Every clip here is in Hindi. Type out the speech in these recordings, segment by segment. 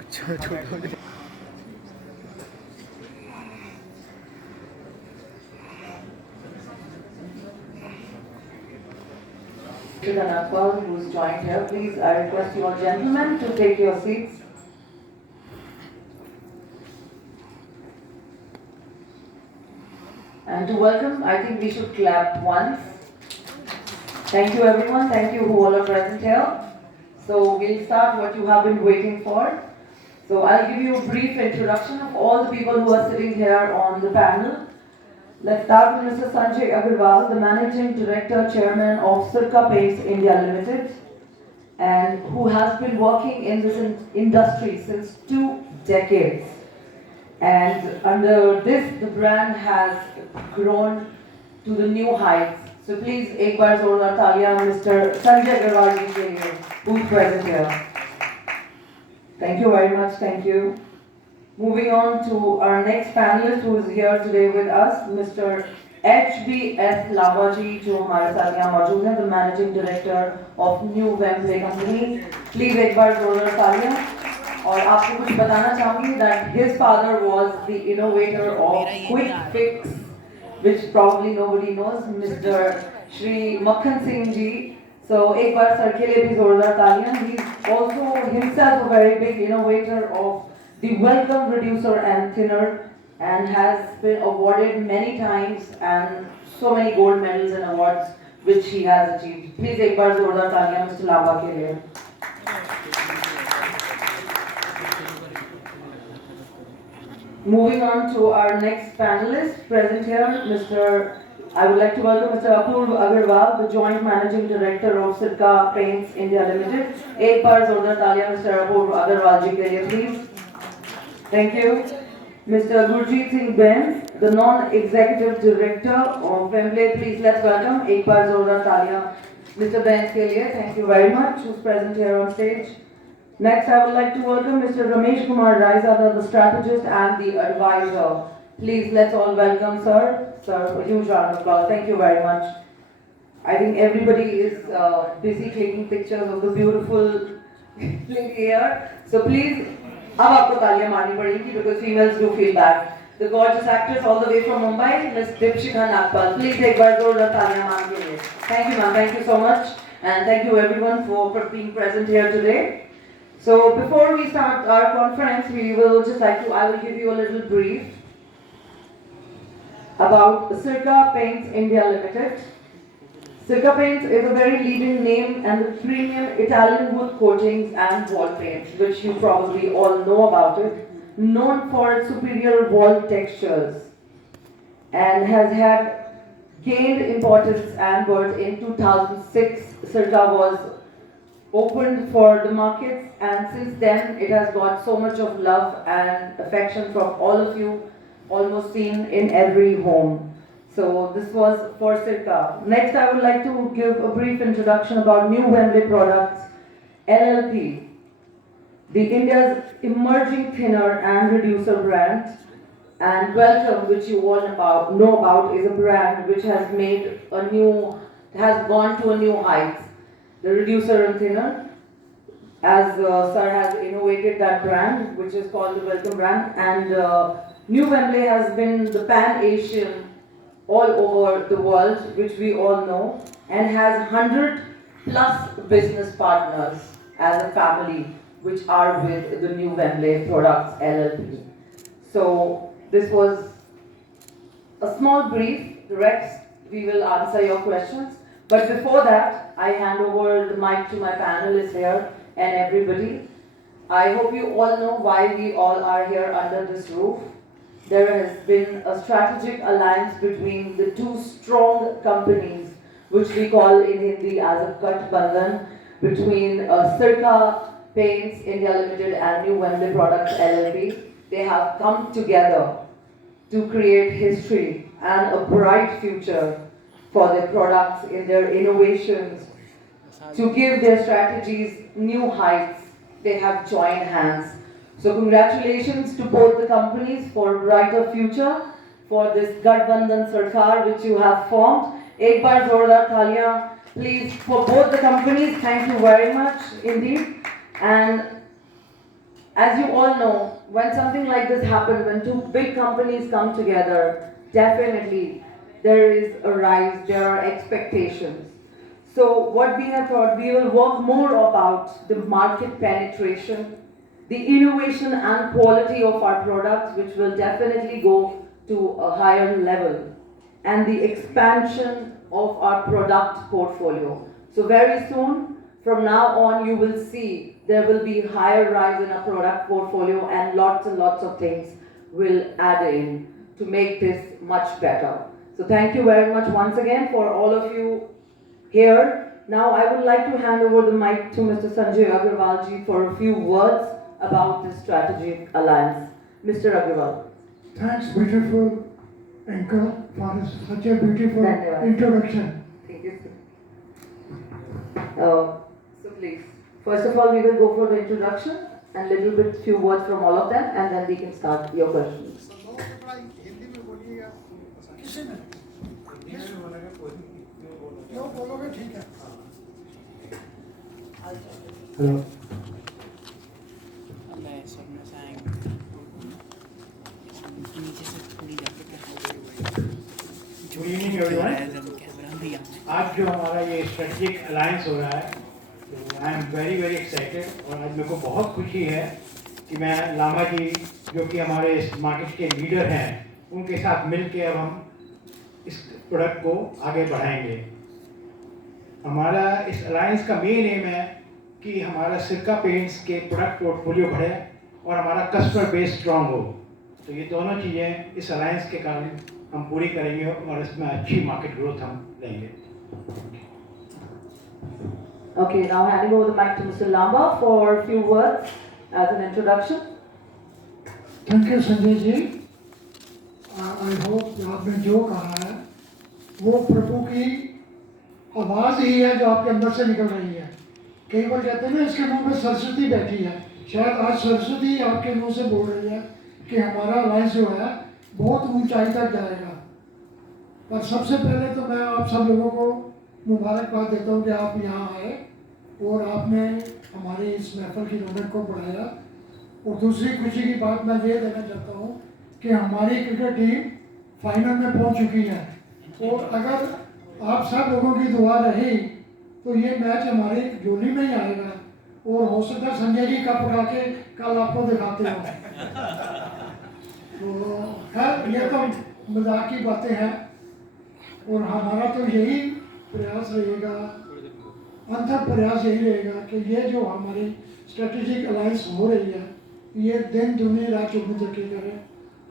अच्छा छोटा हो जाए। Akbar, who's joined here. Please, I request you all gentlemen to take your seats. And to welcome, I think we should clap once. Thank you everyone, thank you who all are present here. So we'll start what you have been waiting for. So I'll give you a brief introduction of all the people who are sitting here on the panel. Let's start with Mr. Sanjay Agarwal, the Managing Director, Chairman of Sirca Paints India Limited, and who has been working in this industry since 2 decades. And under this, the brand has grown to the new heights. So please, एक बार जोरदार तालियां Mr. Sanjay Agarwal ji के लिए, who's present here. Thank you very much, thank you. Moving on to our next panelist who is here today with us, Mr. HBS Lavaji, जो हमारे साथ यहाँ मौजूद हैं, the Managing Director of New Wembley Company. Please एक बार जोरदार तालियां. और आपको कुछ बताना चाहूँगी that his father was the innovator of Quick Fix, which probably nobody knows, Mr. Shri Makhan Singh ji. So एक बार सर के लिए भी जोरदार तालियां. He's also himself a very big innovator of the Welcome Reducer and Thinner, and has been awarded many times and so many gold medals and awards which he has achieved. Please एक बार जोरदार तालियां Mr. Lava के लिए. Moving on to our next panelist present here, I would like to welcome Mr. Apurv Agarwal, the Joint Managing Director of Sirca Paints India Limited. एक बार जोरदार तालियां Mr. Apurv Agarwal जी के लिए, please. Thank you. Mr. Gurjeet Singh Benz, the Non-Executive Director of Wembley. Please let's welcome. एक बार जोरदार तालियां Mr. Benz के लिए. Thank you very much. Who's present here on stage? Next, I would like to welcome Mr. Ramesh Kumar Raizada, the strategist and the advisor. Please, let's all welcome sir. Sir, a huge round of applause. Thank you very much. I think everybody is busy taking pictures of the beautiful lady here. So please, अब आपको तालियां मारनी पड़ेगी because females do feel bad. The gorgeous actress all the way from Mumbai, Ms. Dipshika Nagpal. Please एक बार जोरदार तालियां मारने के लिए. Thank you, ma'am. Thank you so much, and thank you everyone for being present here today. So before we start our conference, I will give you a little brief about Sirca Paints India Limited. Sirca Paints is a very leading name and the premium Italian wood coatings and wall paints, which you probably all know about it, known for its superior wall textures, and has had gained importance and birth in 2006. Sirca was opened for the markets, and since then it has got so much of love and affection from all of you, almost seen in every home. So this was for Sirca. Next, I would like to give a brief introduction about New Wembley Products LLP, the India's emerging thinner and reducer brand. And Welcome, which you all know about, is a brand which has gone to a new height. The reducer and thinner, as Sir has innovated that brand, which is called the Welcome brand, and New Wembley has been the pan-Asian all over the world, which we all know, and has 100 plus business partners as a family, which are with the New Wembley Products LLP. So this was a small brief. The rest we will answer your questions. But before that, I hand over the mic to my panelists here and everybody. I hope you all know why we all are here under this roof. There has been a strategic alliance between the two strong companies, which we call in Hindi as a Gathbandhan, between Sirca Paints India Limited and New Wembley Products LLP. They have come together to create history and a bright future for their products, in their innovations, to give their strategies new heights. They have joined hands. So congratulations to both the companies for a brighter future, for this Gathbandhan Sarkar which you have formed. एक बार जोरदार तालियां Please, for both the companies, thank you very much indeed. And as you all know, when something like this happens, when two big companies come together, definitely there is a rise, there are expectations. So what we have thought, we will work more about the market penetration, the innovation and quality of our products, which will definitely go to a higher level, and the expansion of our product portfolio. So very soon, from now on, you will see there will be higher rise in our product portfolio, and lots of things will add in to make this much better. So thank you very much once again for all of you here. Now I would like to hand over the mic to Mr. Sanjay Agrawal ji for a few words about this strategic alliance. Mr. Agrawal. Thanks, beautiful anchor, for such a beautiful Dhanyavad. introduction. Thank you, sir. So please, first of all, we will go for the introduction and little bit few words from all of them, and then we can start your questions. जो बोलोगे ठीक है. Hello. Good evening everyone. आज जो हमारा ये स्ट्रेटेजिक अलायंस हो रहा है, तो आई एम वेरी वेरी एक्साइटेड और आज मेरे को बहुत खुशी है कि मैं लामा जी जो कि हमारे इस मार्केट के लीडर हैं, उनके साथ मिलकर अब हम इस प्रोडक्ट को आगे बढ़ाएंगे. हमारा इस अलायंस का मेन एम है कि हमारा सिरका पेंट्स के प्रोडक्ट पोर्टफोलियो बढ़े और हमारा कस्टमर बेस स्ट्रांग हो. तो ये दोनों चीज़ें इस अलायंस के कारण हम पूरी करेंगे और इसमें अच्छी मार्केट ग्रोथ हम लेंगे. Okay, now handing over the mic to Mr. Lamba for a few words as an introduction. Thank you Sanjay ji. I hope आपने जो कहा है वो प्रभु की आवाज़ ही है जो आपके अंदर से निकल रही है. कई बार कहते हैं ना इसके मुंह में सरस्वती बैठी है, शायद आज सरस्वती आपके मुंह से बोल रही है कि हमारा अलायंस जो है बहुत ऊंचाई तक जाएगा. पर सबसे पहले तो मैं आप सब लोगों को मुबारकबाद देता हूँ कि आप यहाँ आए और आपने हमारी इस महफिल की रौनक को बढ़ाया. और दूसरी खुशी की बात मैं ये देना चाहता हूँ कि हमारी क्रिकेट टीम फाइनल में पहुँच चुकी है. और अगर आप सब लोगों की दुआ रही तो ये मैच हमारी झोली में ही आएगा और हो सकता है संजय जी कप उठा के कल आपको दिखाते हो. तो खैर ये तो मजाक की बातें हैं और हमारा तो यही प्रयास रहेगा, अंतर प्रयास यही रहेगा कि ये जो हमारी स्ट्रेटेजिक अलायंस हो रही है ये दिन दुनी रात चौबीस तरक्की करे.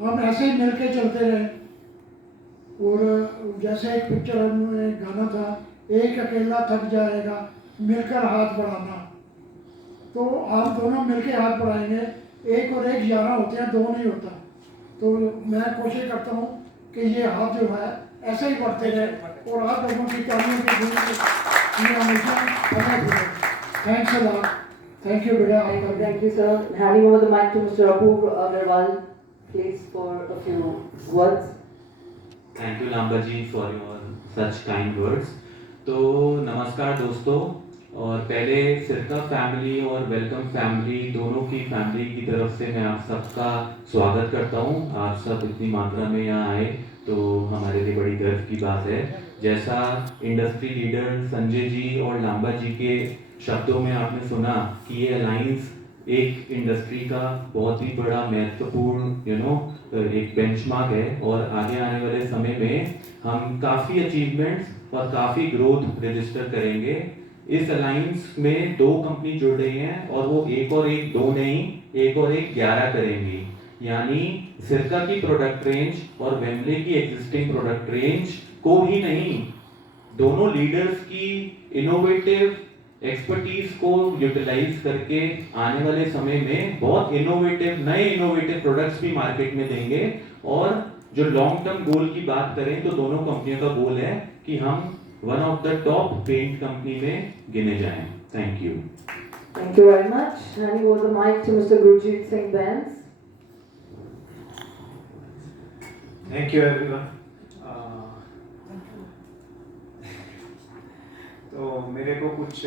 हम ऐसे ही मिल के चलते रहें. और जैसे एक पिक्चर में गाना था, एक अकेला थक जाएगा मिलकर हाथ बढ़ाना. तो आप दोनों मिलकर हाथ बढ़ाएंगे, एक और एक 11 होते हैं, 2 नहीं होता. तो मैं कोशिश करता हूँ कि ये हाथ जो है ऐसे ही बढ़ते रहे और आप लोगों की तालियों के लिए हमेशा बने हुए. Thanks a lot. Thank you बेटा. Thank you, sir. Handing over the mic to Mr. Apurva Agarwal, please, for a few words. Thank you Lamba ji for your such kind words. तो नमस्कार दोस्तों, और पहले सिरका फैमिली और वेलकम फैमिली दोनों की फैमिली की तरफ से मैं आप सबका स्वागत करता हूं. आप सब इतनी मात्रा में यहाँ आए तो हमारे लिए बड़ी गर्व की बात है. जैसा इंडस्ट्री लीडर संजय जी और लांबा जी के शब्दों में आपने सुना कि ये अलायंस एक इंडस्ट्री का बहुत ही बड़ा महत्वपूर्ण एक बेंचमार्क है और आगे आने वाले समय में हम काफ़ी अचीवमेंट्स और काफ़ी ग्रोथ रजिस्टर करेंगे. इस अलायंस में 2 कंपनी जुड़ रही हैं और वो एक और एक 2 नहीं, एक और एक 11 करेंगी. यानी सिरका की प्रोडक्ट रेंज और वेम्बले की एग्जिस्टिंग प्रोडक्ट रेंज को ही नहीं, दोनों लीडर्स की इनोवेटिव एक्सपर्टीज को यूटिलाइज करके आने वाले समय में बहुत नए इनोवेटिव प्रोडक्ट्स भी मार्केट में देंगे. और जो लॉन्ग टर्म गोल की बात करें तो दोनों कंपनियों का गोल है कि हम one of the top paint company में गिने जाएं. Thank you. Thank you very much. Handing over the mic to Mr. Gurjeet Singh Benz. Thank you everyone. तो मेरे को कुछ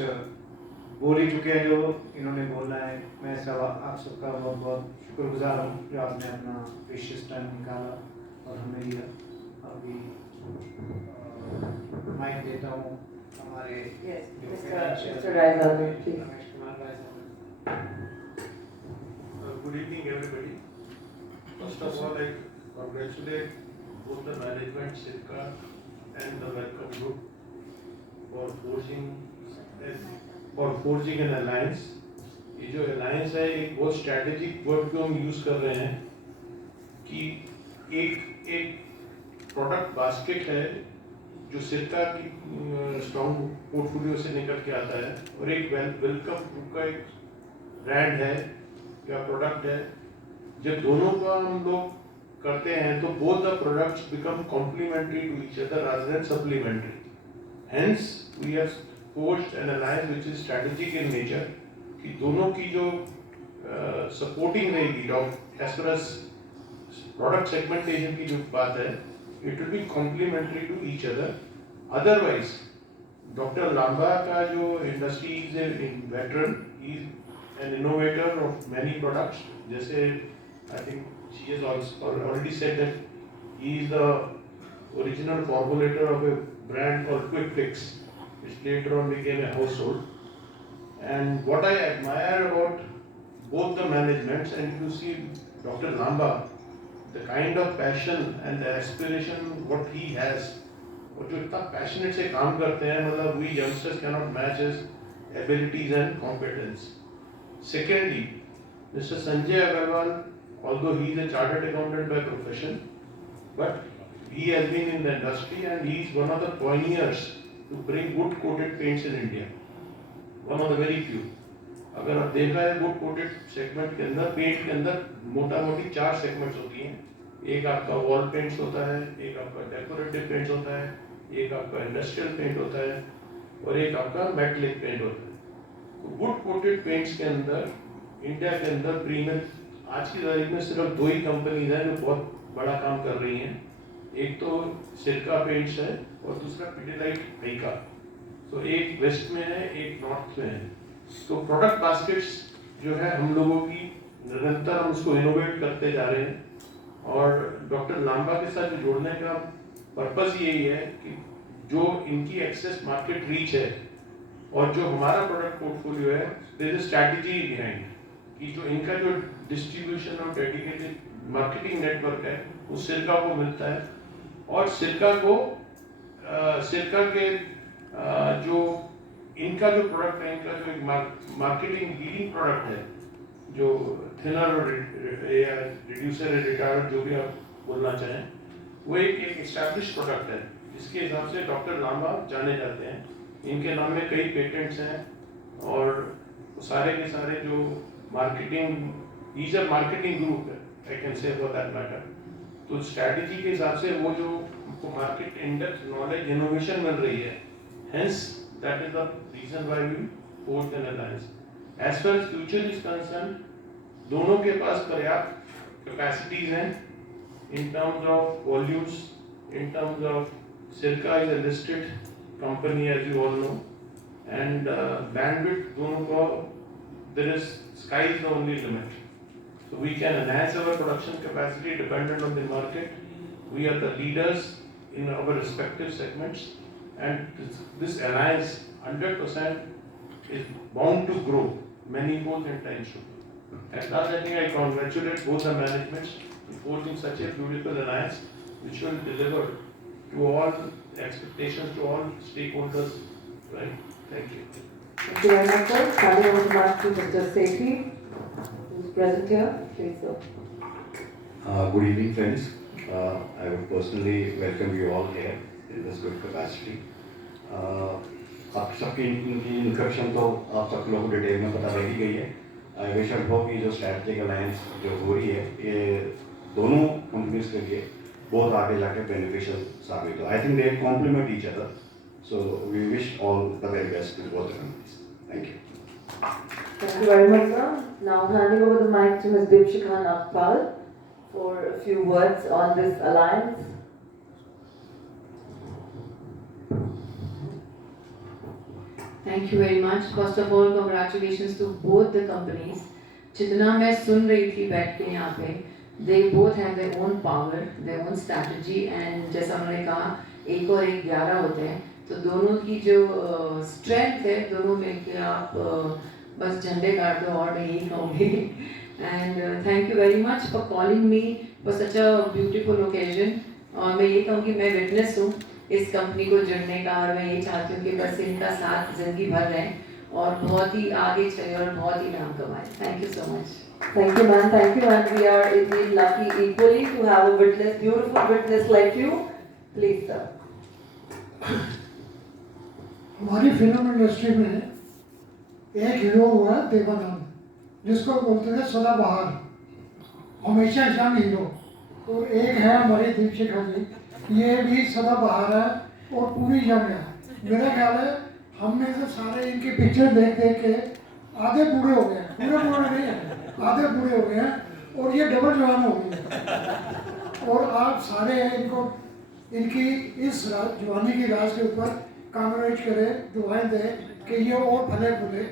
बोल ही चुके हैं जो इन्होंने बोलना है। मैं सब आप सबका बहुत बहुत शुक्रगुजार हूँ जो आपने अपना प्रीशियस टाइम निकाला और हमें दिया। अभी माइक देता हूँ हमारे Yes, जो Mr. financial- Mr. Raizal, please. Ramesh Kumar Raizada. Good evening, everybody. First of all, I congratulate both the management, Sitka, and the Welcome Group for forging an alliance. ये जो alliance है एक बहुत strategic word को हम use कर रहे हैं कि एक product basket है जो सिरका की स्ट्रॉन्ग पोर्टफोलियो से निकल के आता है और एक वेलकम ग्रुप का एक ब्रांड है या प्रोडक्ट है। जब दोनों का हम लोग करते हैं तो both the products become complementary to each other rather than supplementary. Hence we have forged an alliance which is strategic in nature कि दोनों की जो सपोर्टिंग रहेगी as far as product segmentation की जो बात है, it will be complementary to each other. Otherwise, Dr. Lamba का जो industry is a veteran, he is an innovator of many products. जैसे I think she has also already said that he is the original formulator of a brand called Quick Fix, which later on became a household. And what I admire about both the managements, and if you see Dr. Lamba, the kind of passion and the aspiration what he has, और जो इतना passionate से काम करते हैं, मतलब we youngsters cannot match his abilities and competence. Secondly, Mr. Sanjay Agarwal, although he is a chartered accountant by profession, but he has been in the industry and he is one of the pioneers to bring wood coated paints in India. One of the very few. अगर आप देखा है वुड कोटेड सेगमेंट के अंदर पेंट के अंदर मोटा मोटी 4 सेगमेंट्स होती हैं। एक आपका वॉल पेंट्स होता है, एक आपका डेकोरेटिव पेंट्स होता है, एक आपका इंडस्ट्रियल पेंट होता है और एक आपका मेटलिक पेंट होता है। तो वुड कोटेड पेंट्स के अंदर इंडिया के अंदर प्रीमियम आज की तारीख में सिर्फ 2 ही कंपनीज हैं जो बहुत बड़ा काम कर रही हैं। एक तो सिरका पेंट्स है और दूसरा पिडिलाइट हाइका। तो एक वेस्ट में है, एक नॉर्थ में है। तो प्रोडक्ट बास्केट्स जो है हम लोगों की निरंतर हम उसको इनोवेट करते जा रहे हैं और डॉक्टर लांबा के साथ जोड़ने का पर्पस यही है कि जो इनकी एक्सेस मार्केट रीच है और जो हमारा प्रोडक्ट पोर्टफोलियो है, देयर इज स्ट्रैटेजी बिहाइंड कि जो इनका जो डिस्ट्रीब्यूशन और डेडिकेटेड मार्केटिंग नेटवर्क है वो सिरका को मिलता है और सिरका के जो इनका जो प्रोडक्ट है, इनका जो मार्केटिंग लीडिंग प्रोडक्ट है, जो थिनर या रिड्यूसर रिटार्ड जो भी आप बोलना चाहें, वो एक एस्टैब्लिश प्रोडक्ट है जिसके हिसाब से डॉक्टर लांबा जाने जाते हैं। इनके नाम में कई पेटेंट्स हैं और सारे के सारे जो marketing is a marketing group है, I can say for that matter. तो स्ट्रैटेजी के हिसाब से वो जो मार्केट इंडेक्स नॉलेज इनोवेशन मिल रही है, hence that is the reason why we forged an alliance. As far as future is concerned, दोनों के पास पर्याप्त capacities हैं in terms of volumes, in terms of Sirca is a listed company as you all know, and bandwidth दोनों को there is sky is the only limit. So we can enhance our production capacity dependent on the market. We are the leaders in our respective segments. And this alliance 100% is bound to grow many-fold in time soon. At last, I think I congratulate both the managements in forging such a beautiful alliance, which will deliver to all expectations to all stakeholders. Right? Thank you. Thank you very much, sir. Handing over the mic to Mr. Sethi, who is present here. Please, sir. Good evening, friends. I would personally welcome you all here in this good capacity. आप सबकी इनकी इंट्रोडक्शन तो आप सब लोगों को डिटेल में पता रह ही गई है। आई विश एंड होप कि जो स्ट्रैटेजिक अलायंस जो हो रही है ये दोनों कंपनीज के लिए बहुत आगे जाके बेनिफिशियल साबित हो। I think they complement each other, so we wish all the very best to both the companies. Thank you. Thank you very much, sir. Now handing over the mic to Ms. Deepshikha Nagpal for a few words on this alliance. Thank you very much. First of all, congratulations to both the companies. जितना मैं सुन रही थी बैठ के यहाँ पे, they both have their own power, their own strategy, and जैसा उन्होंने कहा 1 और 1 11 होते हैं, तो दोनों की जो strength है, दोनों मिलके आप बस झंडे गाड़ दो और मैं यही कहूँगी. And thank you very much for calling me for such a beautiful occasion. और मैं ये कहूँगी मैं witness हूँ इस कंपनी को जुड़ने का, और मैं ये चाहती हूँ कि बस इनका साथ जिंदगी भर रहे और बहुत ही आगे चले और बहुत ही नाम कमाए. Thank you so much. Thank you, man. Thank you, and we are indeed lucky equally to have a witness, beautiful witness like you. Please, sir. हमारी फिल्म इंडस्ट्री में एक हीरो हुआ है देवानंद, जिसको बोलते थे सदाबहार, हमेशा जंग हीरो. तो एक है हमारे दीपशिखा जी, ये भी सदाबहार है और पूरी जंग है. मेरा ख्याल है हम में से सारे इनकी पिक्चर देख देख के आधे बूढ़े हो गए हैं. पूरे बूढ़े नहीं है, आधे बूढ़े हो गए हैं, और ये डबल जवान हो गए हैं. और आप सारे इनको इनकी इस जवानी की राज के ऊपर कांग्रेट करें, दुआएं दें कि ये और फले फूले,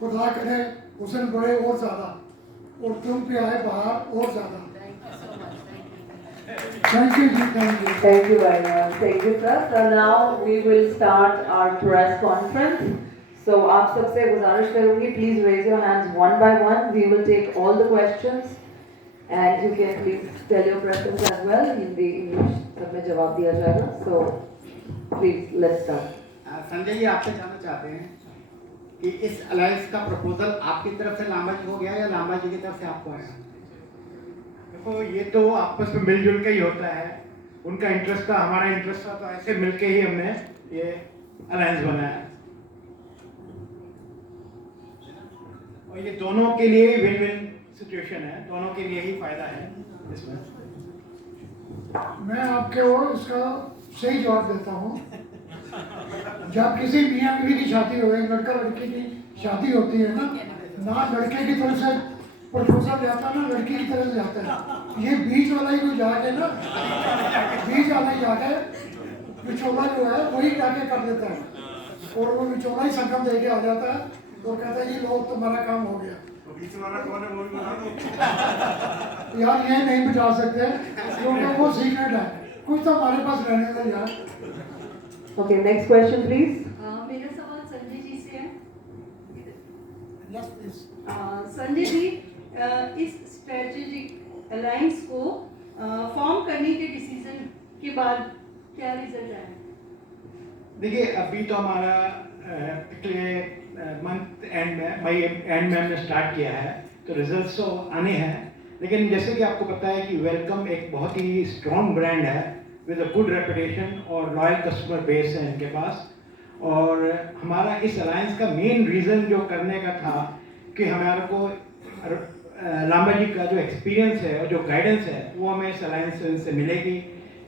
खुदा करे हुसन बढ़े और ज़्यादा, और तुम पे आए बाहर और ज़्यादा. Thank you, thank you. Thank you very much. Thank you, sir. So now we will start our press conference. So आप सबसे गुजारिश करूँगी, please raise your hands one by one. We will take all the questions, and you can please tell your questions as well. Hindi, English सब में जवाब दिया जाएगा. So please let's start. Sanjay ji, आपसे जानना चाहते हैं कि इस अलायंस का प्रपोजल आपकी तरफ से लांबा जी को गया या लांबा जी की तरफ से आपको आया? देखो, ये तो आपस में मिलजुल के ही होता है. उनका इंटरेस्ट था, हमारा इंटरेस्ट था, तो ऐसे मिलके ही हमने ये अलायंस बनाया. और ये दोनों के लिए विन विन सिचुएशन है, दोनों के लिए ही फायदा है इसमें. मैं आपको इसका सही जवाब देता हूँ. जब किसी मियाँ बीवी की शादी हो, एक लड़का लड़की की शादी होती है ना लड़के की तरफ से प्रपोजल जाता है ना लड़की की तरफ से जाता है. ये बीच वाला ही कोई जाके ना, बीच वाला ही जाके विचोला जो है वही जाके कर देता है, और वो विचोला ही संगम दे के आ जाता है और कहता है जी लोग तुम्हारा काम हो गया. बीच वाला कौन है वो भी बता दो. यार ये नहीं बता सकते क्योंकि वो सीक्रेट है, कुछ तो हमारे पास रहने दो यार. Okay, next question please. मेरा सवाल संजय जी से है. Yes, please. संजय जी, इस स्ट्रेटेजिक अलायंस को फॉर्म करने के डिसीजन के बाद क्या रिजल्ट आया? देखिए, अभी तो हमारा पिछले मंथ एंड में, मई एंड में हमने स्टार्ट किया है, तो रिजल्ट्स तो आने हैं. लेकिन जैसे कि आपको पता है कि वेलकम एक बहुत ही स्ट्रॉन्ग ब्रांड है विद अ गुड रेपुटेशन और लॉयल कस्टमर बेस है इनके पास. और हमारा इस अलायंस का मेन रीज़न जो करने का था कि हमारे को लांबा जी का जो एक्सपीरियंस है और जो गाइडेंस है वो हमें इस अलायंस से मिलेगी.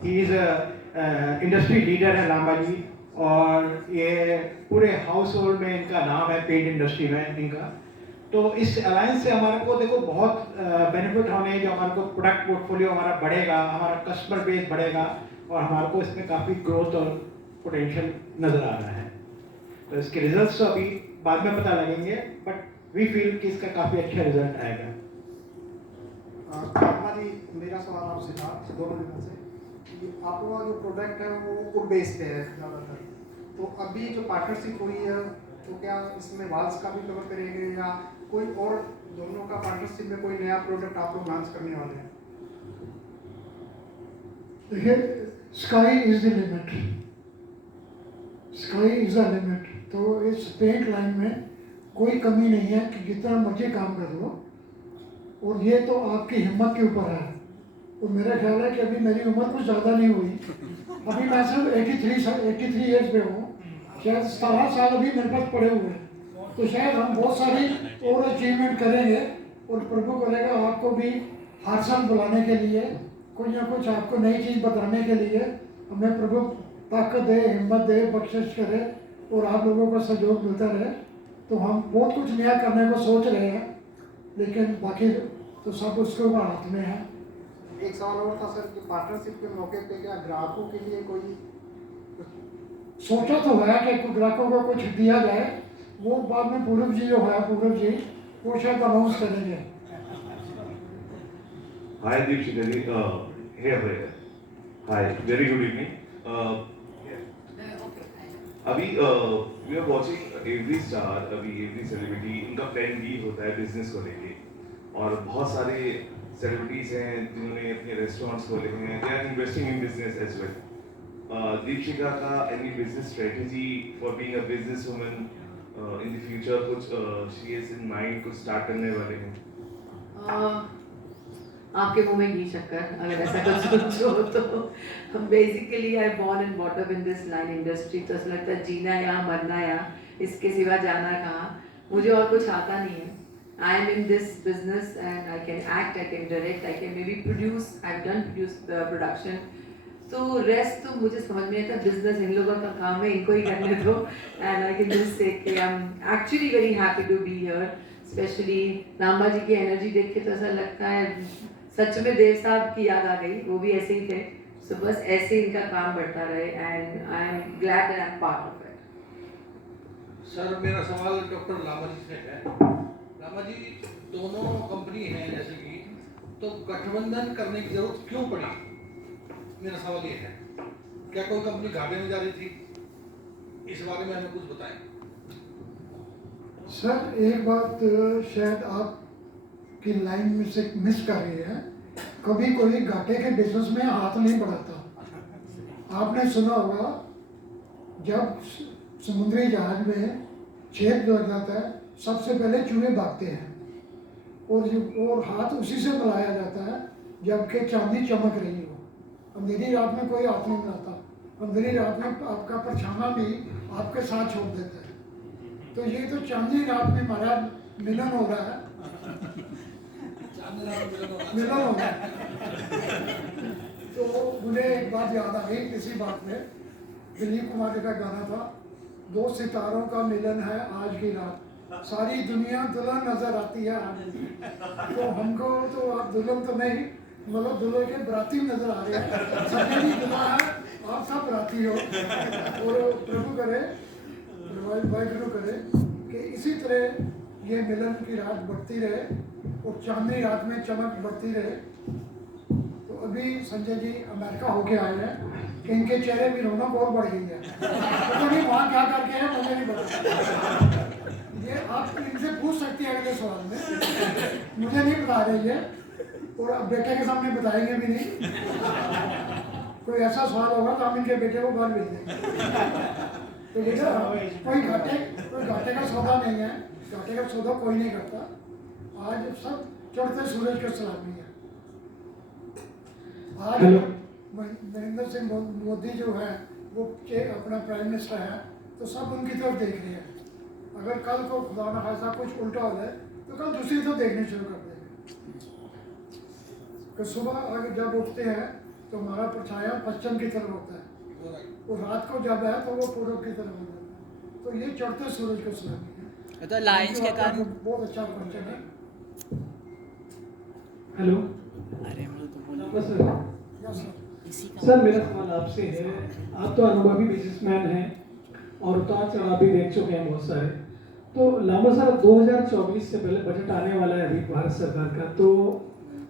ही इज़ इंडस्ट्री लीडर है लांबा जी, और ये पूरे हाउस होल्ड में इनका नाम है, पेंट इंडस्ट्री में इनका. तो इस अलायंस से हमारे को देखो बहुत बेनिफिट होने, जो हमारे को प्रोडक्ट पोर्टफोलियो हमारा बढ़ेगा, हमारा कस्टमर बेस बढ़ेगा, और हमारे को इसमें काफ़ी ग्रोथ और पोटेंशियल नज़र आ रहा है. तो इसके रिजल्ट्स तो अभी बाद में पता लगेंगे, बट वी फील कि इसका काफ़ी अच्छा रिजल्ट आएगा. हमारी मेरा सवाल आपसे था दोनों दिनों से कि आप लोगों का जो प्रोडक्ट है वो वुड बेस पे है ज़्यादातर. तो अभी जो पार्टनरशिप हुई है तो क्या इसमें वाल्स का भी कवर करेंगे या कोई और दोनों का पार्टनरशिप में कोई नया प्रोडक्ट आप लोग लॉन्च करने वाले हैं? देखिए, sky is the limit, sky is the limit. तो इस पेंट लाइन में कोई कमी नहीं है कि जितना मर्जी काम कर लो, और ये तो आपकी हिम्मत के ऊपर है. तो मेरा ख्याल है कि अभी मेरी उम्र कुछ ज़्यादा नहीं हुई, अभी मैं सिर्फ 83 ईयर्स पे हूँ. शायद 17 साल अभी मेरे पास पड़े हुए हैं, तो शायद हम बहुत सारी और अचीवमेंट करेंगे, और प्रभु करेगा आपको भी हर साल बुलाने के लिए, कुछ ना कुछ आपको नई चीज़ बताने के लिए. हमें प्रभु ताकत दे, हिम्मत दे, बख्शिश करे, और आप लोगों का सहयोग मिलता रहे. तो हम बहुत कुछ नया करने को सोच रहे हैं, लेकिन बाकी तो सब उसके ऊपर हाथ में है. एक सवाल और था सर कि पार्टनरशिप के मौके पे क्या ग्राहकों के लिए कोई सोचा तो है कि कुछ ग्राहकों को कुछ दिया जाए, वो बाद में पूर्व जी जो है, पूर्व जी वो शायद अनाउंस करेंगे। Hi Deepshika ji, here. Hi, very good evening. अभी we are watching every star, अभी every celebrity, उनका plan B होता है business को लेके, और बहुत सारे celebrities हैं जिन्होंने अपने restaurants खोले हैं, they are investing in business as well. Deepshikha का any business strategy for being a businesswoman in the future, कुछ she is in mind कुछ start करने वाले हैं? आपके मुंह में घी शक्कर, अगर ऐसा कुछ सोचो तो basically I born and bought up in this line industry, तो ऐसा लगता है जीना यहाँ मरना यहाँ, इसके सिवा जाना कहाँ, मुझे और कुछ आता नहीं है। I am in this business and I can act, I can direct, I can may be produce, I have done produce the production, तो रेस्ट तो मुझे समझ में आता है, बिजनेस इन लोगों का काम है, इनको ही करने दो। And I can just say कि I am actually very happy to be here, specially Lamba ji की एनर्जी देख के तो ऐसा लगता है सच में देव साहब की याद आ गई, वो भी ऐसे ही थे। सो बस ऐसे ही इनका काम बढ़ता रहे and I am glad that I am part of it. Sir मेरा सवाल डॉक्टर लामा जी से है। लामा जी, दोनों कंपनी हैं जैसे कि, तो गठबंधन करने की जरूरत क्यों पड़ी? मेरा सवाल ये है, क्या कोई कंपनी घाटे में जा रही थी? इस बारे में हमें कुछ बताएं। सर एक बात शायद आप की लाइन में से मिस कर रही है, कभी कोई घाटे के बिजनेस में हाथ नहीं बढ़ाता। आपने सुना होगा जब समुद्री जहाज में छेद लग जाता है, सबसे पहले चूहे भागते हैं और हाथ उसी से मिलाया जाता है जबकि चांदी चमक रही हो। अंधेरी रात में कोई हाथ नहीं मिलाता, अंधेरी रात में आपका परछावा भी आपके साथ छोड़ देता है। तो ये तो चांदनी रात में हमारा मिलन हो रहा है, मिलन हो रहा है। तो मुझे एक बात याद आ गई, इसी बात में दिलीप कुमार का गाना था, दो सितारों का मिलन है आज की रात, सारी दुनिया दुल्हन नजर आती है आज। तो हमको तो आप दुल्हन तो नहीं, मतलब दुल्हन के बराती नजर आ रहे हैं, सभी दुल्हा है, आप सब बराती हो। और प्रभु करे, वाहिगुरु करे कि इसी तरह ये मिलन की रात बढ़ती रहे और चांदनी रात में चमक बढ़ती रहे। तो अभी संजय जी अमेरिका होके आए हैं कि इनके चेहरे भी रौनक और बढ़ गई है, तो नहीं वहाँ क्या करके है मुझे नहीं पता। ये आप इनसे पूछ सकती है अगले सवाल में, मुझे नहीं बता रही है और अब बेटे के सामने बताएंगे भी नहीं। कोई ऐसा सवाल होगा तो हम इनके बेटे को बाहर भेज देंगे। तो बेटा कोई घाटे का सौदा नहीं है, घाटे का सौदा कोई नहीं करता। आज सब चढ़ते सूरज के सलामी है। आज नरेंद्र सिंह मोदी जो है वो अपना प्राइम मिनिस्टर है, तो सब उनकी तरफ देख रहे हैं। अगर कल को खुदा न खासा कुछ उल्टा हो जाए तो कल दूसरी तरफ देखने शुरू कर देंगे। तो सुबह अगर जब उठते हैं तो हमारा परछाया पश्चिम की तरफ होता है और रात को जब है तो वो पूर्व की तरफ हो जाता है। तो ये चढ़ते सूरज को सलामी है। तो लाइंस के कारण बहुत अच्छा क्वेश्चन है। हेलो, अरे सर मेरा सवाल आपसे है, आप तो अनुभवी बिजनेसमैन हैं और उतार चढ़ाव भी देख चुके हैं बहुत सारे। तो लामा सर 2024 से पहले बजट आने वाला है अभी भारत सरकार का, तो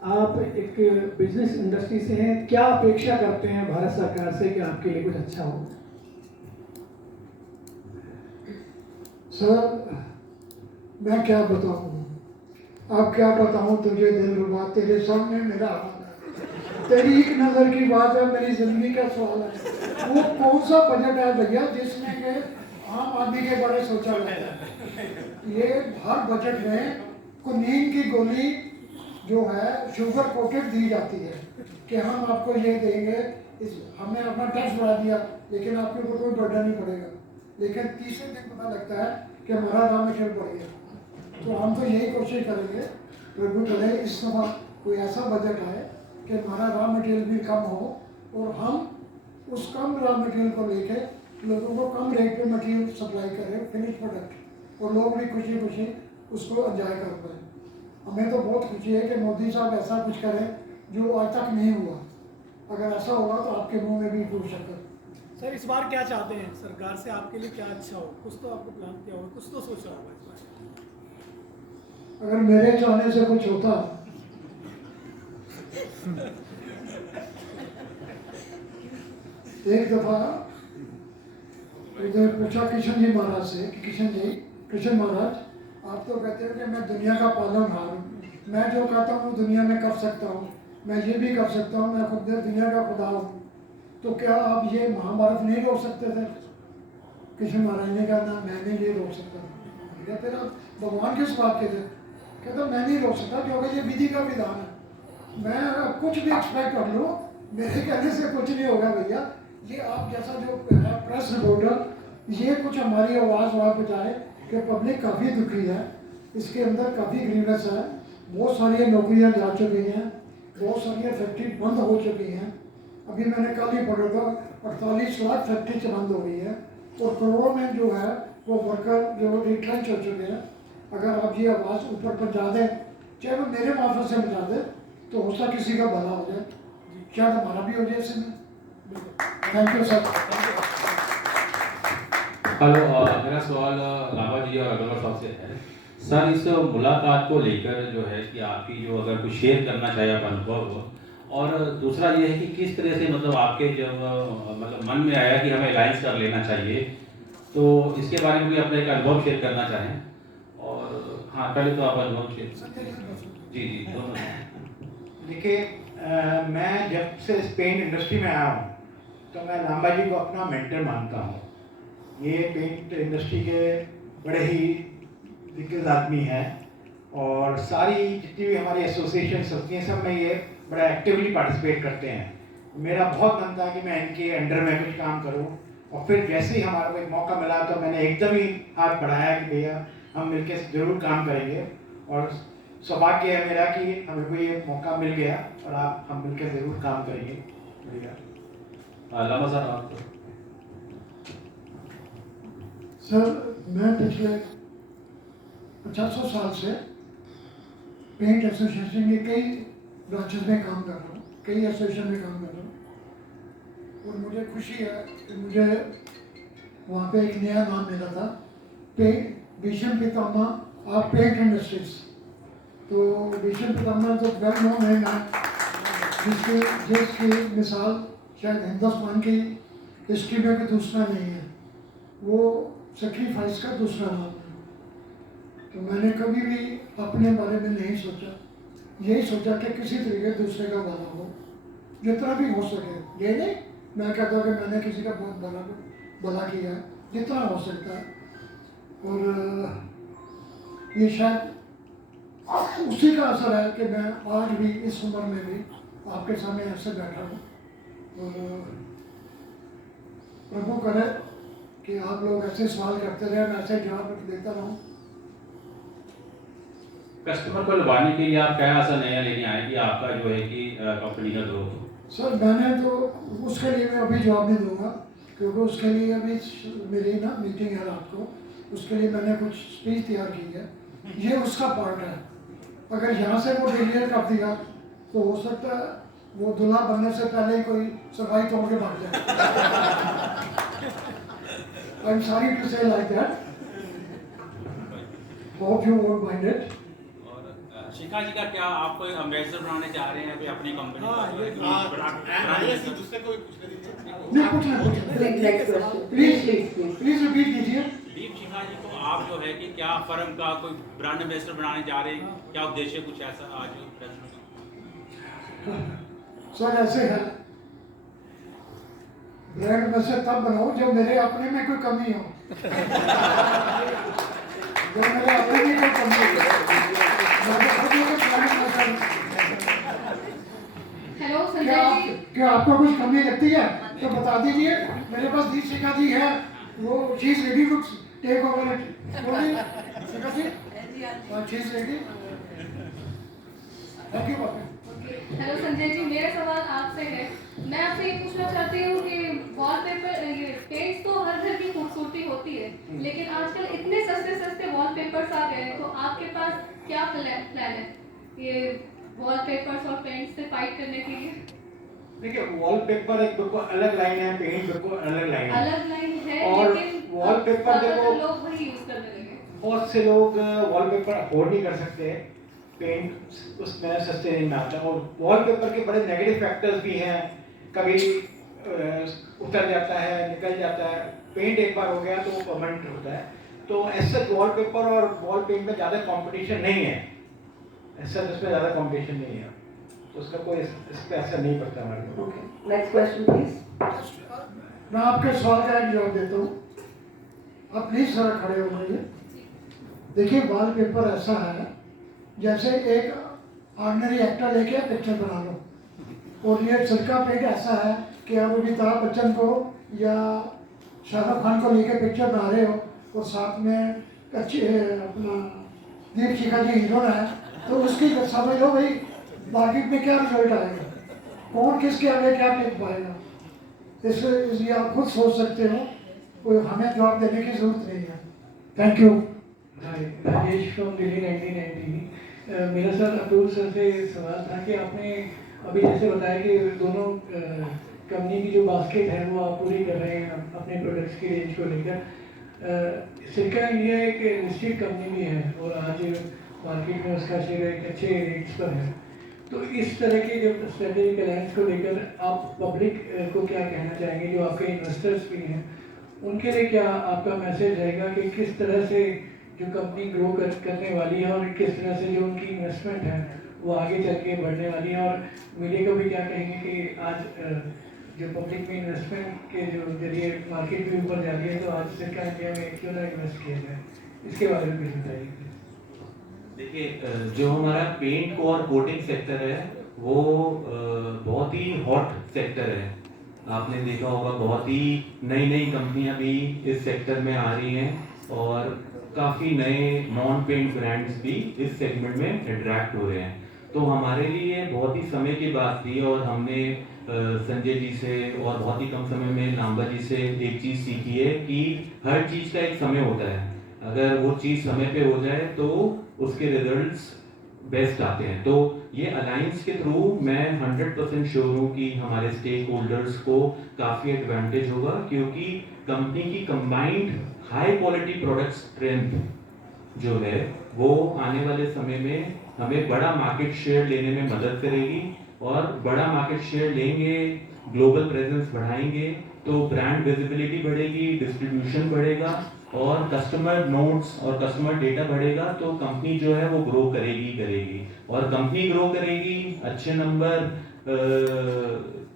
आप एक बिजनेस इंडस्ट्री से हैं, क्या अपेक्षा करते हैं भारत सरकार से कि आपके लिए कुछ अच्छा हो? सर मैं क्या बताऊँ, अब क्या बताऊँ तुझे दिलरुबा, तेरे सामने मेरा हाल है, तेरी एक नज़र की बात है, मेरी जिंदगी का सवाल है। वो कौन सा बजट है भैया जिसमें के आम आदमी के बारे सोचा जाता है? ये हर बजट में कुनीन की गोली जो है शुगर कोटेड दी जाती है कि हम आपको ये देंगे, हमने अपना टैक्स बढ़ा दिया लेकिन आपके ऊपर कोई बर्डन नहीं पड़ेगा। लेकिन तीसरे दिन पता लगता है कि हमारा रॉ मटेरियल बढ़ गया। तो हम तो यही कोशिश करेंगे, प्रभु करे इस समय कोई ऐसा बजट आए कि हमारा रॉ मटेरियल भी कम हो और हम उस कम रॉ मटेरियल को लेके लोगों को कम रेट पे मटेरियल सप्लाई करें, फिनिश प्रोडक्ट, और लोग भी खुशी खुशी उसको एंजॉय कर पाए। हमें तो बहुत खुशी है कि मोदी साहब ऐसा कुछ करें जो आज तक नहीं हुआ। अगर ऐसा होगा तो आपके मुंह में भी फूट शक्कर। सर इस बार क्या चाहते हैं सरकार से, आपके लिए क्या अच्छा हो? कुछ तो आपको प्लान किया होगा, कुछ तो सोचा होगा इस बार। अगर मेरे चाहने से कुछ होता एक दफा उधर पूछा किशन जी महाराज से कि किशन महाराज, आप तो कहते हो कि मैं दुनिया का पालनहार हूँ, मैं जो कहता हूँ दुनिया में कर सकता हूँ, मैं ये भी कर सकता हूँ, मैं खुद दुनिया का खुदा हूँ, तो क्या आप ये महाभारत नहीं रोक सकते थे? किशन महाराज ने कहा ना, मैं नहीं ये रोक सकता। क्या फिर आप भगवान किस बात के थे? कहता मैं नहीं रोक सकता क्योंकि ये विधि का विधान है, मैं कुछ भी एक्सपेक्ट कर लूँ, मेरे कहने से कुछ नहीं होगा भैया। ये आप जैसा जो है प्रेस रिपोर्टर, ये कुछ हमारी आवाज़ वहाँ पहुँचाए कि पब्लिक काफ़ी दुखी है, इसके अंदर काफ़ी ग्रीवनेस है, बहुत सारी नौकरियाँ जा चुकी हैं, बहुत सारी फैक्ट्री बंद हो चुकी हैं। अभी मैंने कल ही पढ़ा था 48 लाख फैक्ट्री बंद हो गई है और करोड़ों में जो है वो वर्कर जो रिट्रेंच हो चुके हैं। अगर आप ये आवाज़ ऊपर पहुँचा दें, चाहे वो मेरे मार्फत से पहुँचा दें, तो हो सकता किसी का भला हो जाए, शायद हमारा भी हो जाए इसमें। Thank you sir. हेलो, मेरा सवाल लाभा जी और अग्रवाल साहब से है। सर, इस मुलाकात को लेकर जो है कि आपकी जो अगर कुछ शेयर करना चाहे आप अनुभव, और दूसरा ये है कि किस तरह से मतलब आपके जब मतलब मन में आया कि हमें अलायंस कर लेना चाहिए, तो इसके बारे में भी अपना एक अनुभव शेयर करना चाहें। और हाँ, पहले तो आप अनुभव शेयर। जी दोनों। देखिए, मैं जब से पेंट इंडस्ट्री में आया हूँ तो मैं लांबा जी को अपना मेंटर मानता हूँ। ये पेंट इंडस्ट्री के बड़े ही दिग्गज आदमी हैं और सारी जितनी भी हमारी एसोसिएशंस होती हैं सब में ये बड़ा एक्टिवली पार्टिसिपेट करते हैं। मेरा बहुत मन था कि मैं इनके अंडर में कुछ काम करूं, और फिर जैसे ही हमारा को एक मौका मिला तो मैंने एकदम ही हाथ बढ़ाया कि भैया हम मिलकर ज़रूर काम करेंगे। और सौभाग्य है मेरा कि हमें को ये मौका मिल गया और हम मिलकर ज़रूर काम करेंगे। बढ़िया। लामा सर, आप सर, मैं पिछले 50 साल से पेंट एसोसिएशन के कई ब्रांचेस में काम कर रहा हूँ, कई एसोसिएशन में काम कर रहा हूँ, और मुझे खुशी है कि मुझे वहाँ पे एक नया नाम मिला था, Bhishma Pitamah of paint industries. तो भीष्म पितामह तो वेल नोन है ना, जिसकी मिसाल शायद हिंदुस्तान की हिस्ट्री में कोई दूसरा नहीं है, वो सेक्रीफाइस का दूसरा नाम है। तो मैंने कभी भी अपने बारे में नहीं सोचा, यही सोचा कि किसी तरीके दूसरे का भला हो, जितना भी हो सके। ये नहीं मैं कहता हूँ कि मैंने किसी का बहुत भला किया है, जितना हो सकता है। और ये शायद उसी का असर है कि मैं आज भी इस उम्र में भी आपके सामने ऐसे बैठा हूँ। और प्रभु करे कि आप लोग ऐसे सवाल करते रहे, मैं ऐसे जवाब देता रहूँ। कस्टमर को लुभाने के लिए आप क्या ऐसा नया लेके आए कि आपका जो है कि कंपनी का ग्रोथ हो? सर, मैंने तो उसके लिए मैं अभी जवाब नहीं दूंगा, क्योंकि उसके लिए अभी मेरी ना मीटिंग है रात को, उसके लिए मैंने कुछ स्पीच तैयार की है, ये उसका पार्ट है। अगर यहाँ से वो डिलीवर कर दिया तो हो सकता है वो दूल्हा बनने से पहले ही कोई सफाई तोड़ के भाग जाए। I am sorry to say like that, hope you won't mind it. Shikha ji का क्या आप कोई एम्बेसडर बनाने चाह रहे हैं अपनी कंपनी का? प्लीज रिपीट कीजिए। दीप शिखा जी को आप जो है कि क्या फर्म का कोई ब्रांड एम्बेसडर बनाने जा रहे हैं, क्या उद्देश्य कुछ ऐसा आज? सर, ऐसे है, ब्रांड एम्बेसडर तब बनाओ जब मेरे अपने में कोई कमी हो। जब मेरे अपने में कोई कमी हो। हेलो संजय जी, क्या आपको कुछ कमी लगती है तो बता दीजिए। मेरे पास दीप शिखा जी है, वो she is ready to take over it. बोलिए Shikha ji, she is ready. Thank you. Hello Sanjay ji, मेरा सवाल आपसे है। मैं आपसे ये पूछना चाहती हूँ कि वॉलपेपर, ये पेंट्स तो हर घर की खूबसूरती होती है, लेकिन आजकल इतने सस्ते सस्ते वॉलपेपर्स आ गए हैं, तो आपके पास क्या प्लान है ये वॉलपेपर्स और पेंट्स से फाइट करने के लिए? देखिए वॉलपेपर एक बिल्कुल अलग लाइन है, पेंट बिल्कुल अलग लाइन है। अलग लाइन है, और लेकिन वॉलपेपर देखो लोग वही यूज करने लगे। बहुत से लोग वॉलपेपर अफोर्ड नहीं कर सकते, पेंट उसमें सस्ते नहीं में आता, और वॉलपेपर के बड़े नेगेटिव फैक्टर्स भी हैं, कभी उतर जाता है, निकल जाता है। पेंट एक बार हो गया तो वो परमानेंट होता है। तो ऐसे वॉलपेपर और वॉल पेंट में ज़्यादा कंपटीशन नहीं है, ऐसा उसमें ज़्यादा कंपटीशन नहीं है, तो उसका कोई इस पर असर नहीं पड़ता हमारे को। Next question please. मैं आपके सवाल का एक जवाब देता हूँ, आप प्लीज जरा खड़े हो जाइए। देखिए वॉलपेपर ऐसा है जैसे एक ऑर्डिनरी एक्टर लेके पिक्चर बना लो, और ये सिरका पेंट ऐसा है कि आप अमिताभ बच्चन को या शाहरुख खान को लेके पिक्चर बना रहे हो, और साथ में अच्छी अपना दीपशिखा जी हीरोइन है, तो उसकी समझ लो भाई मार्केट में क्या रिजल्ट आएगा, कौन किसके आगे क्या टिक पाएगा। इसलिए आप खुद सोच सकते हो, कोई हमें जवाब देने की जरूरत नहीं है। Thank you. Rajesh from Delhi 1990। मेरा सर अतुल सर से सवाल था कि आपने अभी जैसे बताया कि दोनों कंपनी की जो बास्केट है वो आप पूरी कर रहे हैं अपने प्रोडक्ट्स की रेंज को लेकर। सिरका इंडिया एक लिस्टेड कंपनी भी है और आज मार्केट में उसका शेयर एक अच्छे रेट्स पर है, तो इस तरह के जो स्ट्रेटेजिक अलायंस को लेकर आप पब्लिक को क्या कहना चाहेंगे, जो आपके इन्वेस्टर्स भी हैं उनके लिए क्या आपका मैसेज रहेगा कि किस तरह से जो कंपनी ग्रो करने वाली है और किस तरह से जो उनकी इन्वेस्टमेंट है वो आगे चल के बढ़ने वाली है, और मीडिया को भी क्या कहेंगे कि आज जो पब्लिक में इन्वेस्टमेंट के जो जरिए मार्केट भी ऊपर जा रही है, तो आज सिरका इंडिया में क्यों ना इन्वेस्ट किया जाए, इसके बारे में कुछ बताइए। देखिए जो हमारा पेंट और कोटिंग सेक्टर है वो बहुत ही हॉट सेक्टर है। आपने देखा होगा बहुत ही नई नई कंपनियां भी इस सेक्टर में आ रही हैं और काफ़ी नए नॉन पेंट ब्रांड्स भी इस सेगमेंट में अट्रैक्ट हो रहे हैं। तो हमारे लिए बहुत ही समय की बात थी और हमने संजय जी से और बहुत ही कम समय में लांबा जी से एक चीज़ सीखी है कि हर चीज़ का एक समय होता है। अगर वो चीज़ समय पे हो जाए तो उसके रिजल्ट्स बेस्ट आते हैं। तो ये अलायंस के थ्रू मैं 100% श्योर हूँ कि हमारे स्टेक होल्डर्स को काफ़ी एडवांटेज होगा, क्योंकि कंपनी की combined high quality product strength जो है वो आने वाले समय में हमें बड़ा मार्केट शेयर लेने में मदद करेगी, और बड़ा मार्केट शेयर लेंगे, ग्लोबल प्रेजेंस बढ़ाएंगे तो ब्रांड विजिबिलिटी बढ़ेगी, डिस्ट्रीब्यूशन बढ़ेगा और कस्टमर नोट्स और कस्टमर डेटा बढ़ेगा, तो कंपनी जो है वो ग्रो करेगी और कंपनी ग्रो करेगी, अच्छे नंबर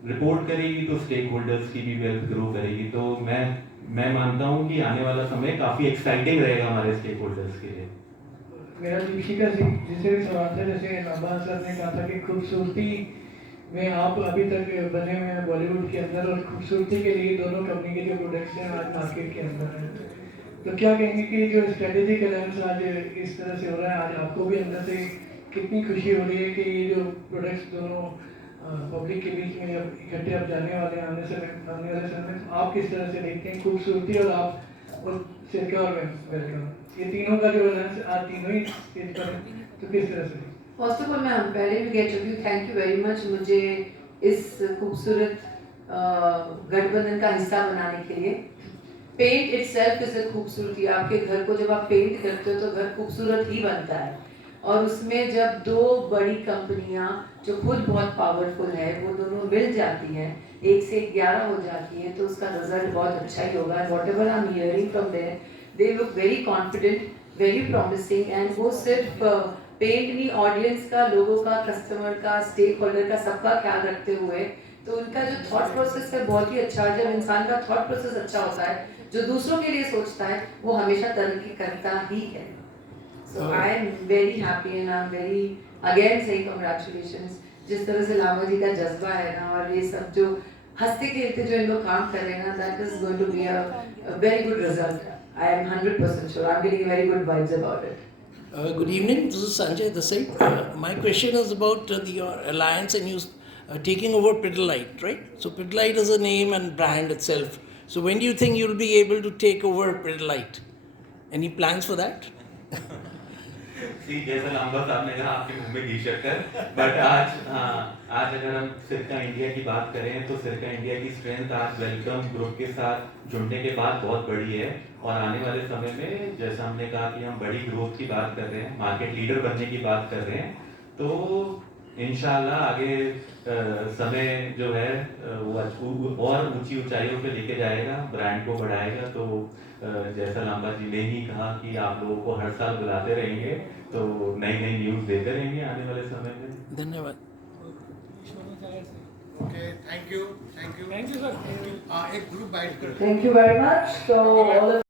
रिपोर्ट करेगी तो स्टेक होल्डर्स की भी वेल्थ ग्रो करेगी। तो मैं मानता हूँ कि आने वाला समय काफ़ी एक्साइटिंग रहेगा हमारे स्टेक होल्डर्स के लिए। मेरा दीपशिखा जिसे भी सवाल था, जैसे लांबा सर ने कहा था कि खूबसूरती में आप अभी तक बने हुए हैं बॉलीवुड के अंदर, और खूबसूरती के लिए दोनों कंपनी के जो प्रोडक्ट्स हैं आज मार्केट के अंदर हैं, तो क्या कहेंगे कि जो स्ट्रेटेजिक अलायंस आज इस तरह से हो रहा है, आज आपको भी अंदर से कितनी खुशी हो रही है कि ये जो प्रोडक्ट्स दोनों पब्लिक के बीच में जब इकट्ठे अब जाने वाले हैं आने वाले समय में, आप किस तरह से देखते हैं खूबसूरती और आप और सिरका और वेलकम, ये तीनों का जो अलायंस आज तीनों ही स्टेज पर है, तो किस तरह से? फर्स्ट ऑफ ऑल मैं पहले भी कह चुकी हूँ, थैंक यू वेरी मच मुझे इस खूबसूरत गठबंधन का हिस्सा बनाने के लिए। पेंट इटसेल्फ इज अ खूबसूरती, आपके घर को जब आप पेंट करते हो तो घर खूबसूरत ही बनता है, और उसमें जब दो बड़ी कंपनियां जो खुद बहुत पावरफुल है वो दोनों मिल जाती हैं, 1 से 11 हो जाती हैं, तो उसका रिजल्ट बहुत अच्छा ही होगा। Whatever I am hearing from there, they look very confident, very promising, and वो सिर्फ पेंट नहीं, ऑडियंस का, लोगों का, कस्टमर का, स्टेक होल्डर का, सबका ख्याल रखते हुए, तो उनका जो थॉट प्रोसेस है बहुत ही अच्छा है। जब इंसान का थॉट प्रोसेस अच्छा होता है, जो दूसरों के लिए सोचता है, वो हमेशा तरक्की करता ही है। So I am very happy and I am very again saying congratulations. जिस तरह से लामा जी का जज्बा है ना, और ये सब जो हंसते खेलते जो इन लोग काम कर रहे हैं ना, that is going to be a very good result. I am 100% sure, I am getting very good vibes about it. Good evening, this is Sanjay Desai. My question is about your alliance and you taking over Pidilite, right? So Pidilite is a name and brand itself. So when do you think you'll be able to take over Pidilite? Any plans for that? सी जैसा लांबा साहब ने कहा आपके मुंह में घी शक्कर, बट आज अगर हम सिरका इंडिया की बात करें तो सिरका इंडिया की स्ट्रेंथ आज वेलकम ग्रुप के साथ जुड़ने के बाद बहुत बड़ी है, और आने वाले समय में जैसा हमने कहा कि हम बड़ी ग्रोथ की बात कर रहे हैं, मार्केट लीडर बनने की बात कर रहे हैं, तो इंशाल्लाह आगे समय जो है वो और ऊंची ऊंचाइयों पे लेके जाएगा, ब्रांड को बढ़ाएगा। तो जैसा लांबा जी ने ही कहा कि आप लोगों को हर साल बुलाते रहेंगे, तो नई नई न्यूज़ देते रहेंगे आने वाले समय में। धन्यवाद। Okay, thank you sir. एक ग्रुप बाइट कर Thank you very much. So all of